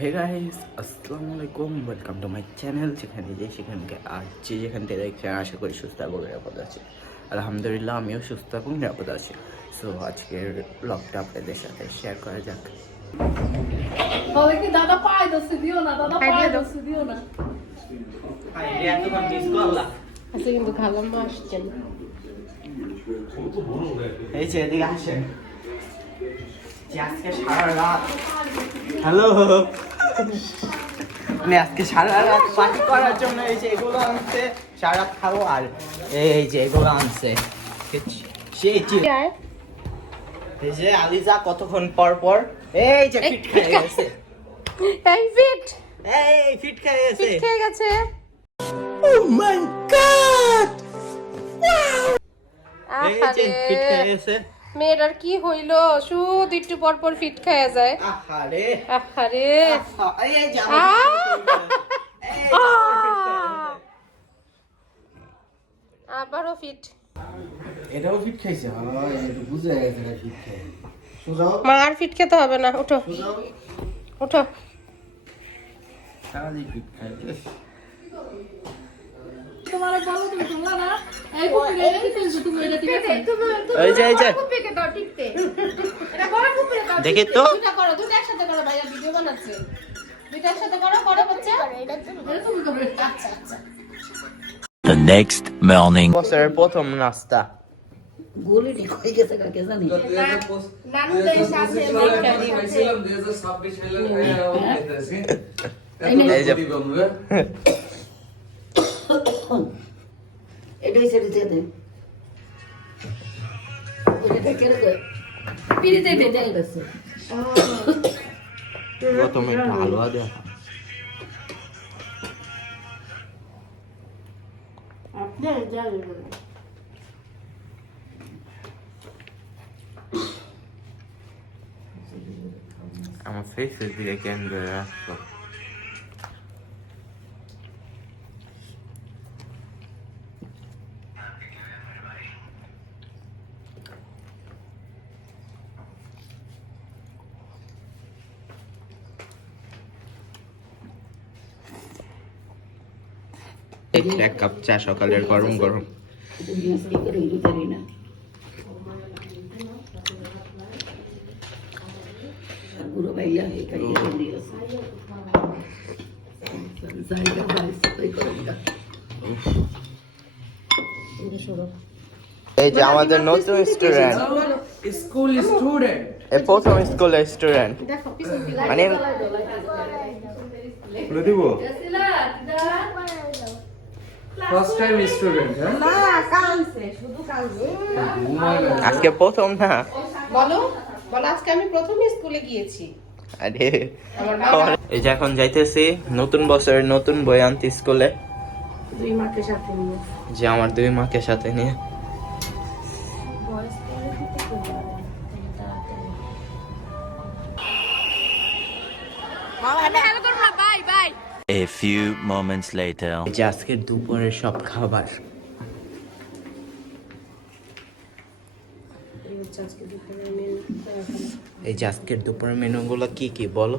Hey guys, আসসালামু আলাইকুম, welcome to my channel. যেখানে যে সেখানকে আর যে যেখান থেকে দেখছেন আশা করি সুস্থ এবং নিরাপদ আছে। আলহামদুলিল্লাহ, আমিও সুস্থ এবং নিরাপদ আছি। সো আজকের ব্লগটা আপনাদের সাথে শেয়ার করা যাক। দাদা পায় দোষে দিও না, দাদা পায় দোষে দিও না। আচ্ছা, কিন্তু খালাম্মা আসছেন। এই যে এদিকে আসেন। আজকে সারা রাত হ্যালো মানে আজকে সারা রাত পার্টি করার জন্য এই যে এগুলো আনছে, সারা রাত খাবো। আর এই যে এগুলো আনছে সেই এই যে আলিজা কতক্ষণ পর পর এই যে ফিট খেয়ে গেছে। এই ফিট খেয়ে গেছে, ফিট খেয়ে গেছে। ও মাই গড, এই যে ফিট খেয়ে আহারে, গেছে। মেয়েটার কি হইলো? শুধু একটু পর পর ফিট খেয়ে যায়। আহারে আহারে, এই যে আবারও ফিট। এটাও ফিট খাইছে, একটু বুঝে গেছে এটা ফিট খাই। সোজাও মা আর ফিট খেতে হবে না, উঠো সোজাও উঠো। সারাদিন ফিট খাই। তোমার বলো, তুমি তোমরা না এই কুপিরে কি তুলছো তুমি? এটা ঠিক আছে, এই যে এই যে কুপিকে দাও ঠিকতে। এটা বড় কুপিরে দাও। দেখি তো। দুটো করো, দুটো একসাথে করো, ভাইয়া ভিডিও বানাচ্ছে। দুটো একসাথে করো, করো বাচ্চা। এটা তুমি করবে। আচ্ছা আচ্ছা। The next morning. বছরের প্রথম নাস্তা। গোলিটি কই গেছে কাকে জানি। নানুদের সাথে এই যে এটা হইছে দিতে দে। ওটা কেন কই? পিরিতে দে দেন গেছে। প্রথমে একটু হালুয়া দেওয়া। আপনি জানেন আমার ফেসের দিকে কেন ধরে রাখতো। এক কাপ চা সকালের গরম গরম। কি করে উঠতে না। পুরো ভাইয়া এই কাইয়ে দিয়েছে। জায়গা বাইস তাই করে না। এই যে আমাদের নতুন স্টুডেন্ট, স্কুল স্টুডেন্ট, এই প্রথম স্কুলের স্টুডেন্ট। মানে বলে দিব ফার্স্ট টাইম স্টুডেন্ট। হ্যাঁ না, কানছে, শুধু কানছে। আজকে প্রথম না। বলো বলো, আজকে আমি প্রথম স্কুলে গিয়েছি। আরে এই যে এখন যাইতেছি নতুন বছরের নতুন বই আনতে স্কুলে, দুই মাকে সাথে নিয়ে। যে আমার দুই মাকে সাথে নিয়ে। Bye bye. A few moments later. এই যে আজকের দুপুরের সব খাবার। এই যে আজকের দুপুরের মেনুগুলো কি কি বলো?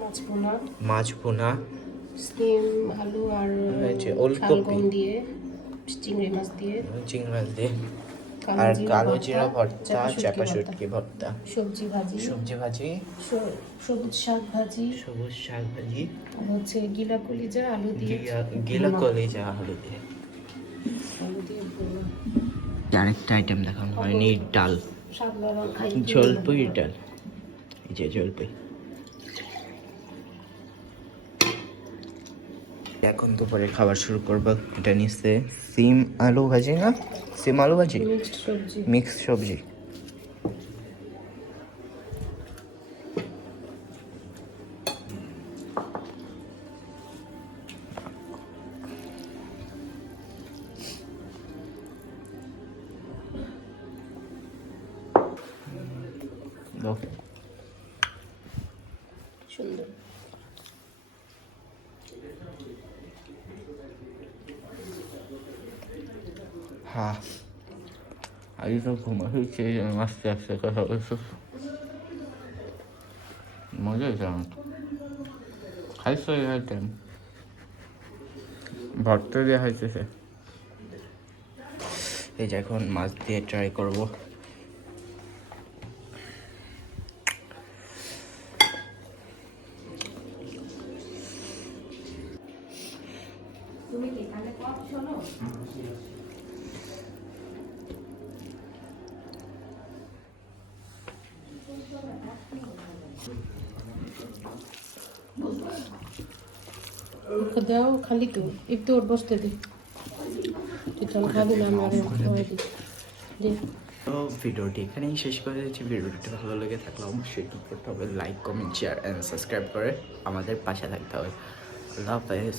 মাছ ভুনা, মাছ ভুনা, স্কিম আলু আর এই যে ওলকপি শালগম দিয়ে, চিংড়ি মাছ দিয়ে, চিংড়ি মাছ দিয়ে, আর কালো জিরা ভর্তা, চাপা শুটকি ভর্তা, সবজি ভাজি, সবজি ভাজি, সবুজ শাক ভাজি, সবুজ শাক ভাজি, আর হচ্ছে গিলা কলিজা আলু দিয়ে, গিলা কলিজা আলু দিয়ে। আলু দিয়ে ভুনা। আরেকটা আইটেম দেখানো হয়নি, ডাল, স্বাদ বাবা খাই। জলপাই ডাল। এই যে জলপাই। এখন দুপুরে খাবার শুরু করবো। এটা নিচ্ছে সিম আলু ভাজি, না সিম আলু ভাজি, মিক্সড সবজি। মিক্স সবজি। সুন্দর। হ্যাঁ, আগে তো ঘুমা হয়েছে, আস্তে আস্তে কথা বলছো, মজা হয়েছে আমার। খাইছো আইটেম ভর্তা দিয়ে খাইতেছে এই যে এখন মাছ দিয়ে ট্রাই করব তুমি কি কানে কম শোনো? ওকে দাও খালি তো একটু ওর বসতে দে তুই তখন খাবি না আমি খাওয়াই দিই দে তো ভিডিওটি এখানেই শেষ করে দিচ্ছি ভিডিওটি ভালো লেগে থাকলে অবশ্যই কি করতে হবে like comment share and subscribe করে আমাদের পাশে থাকতে হবে আল্লাহ হাফেজ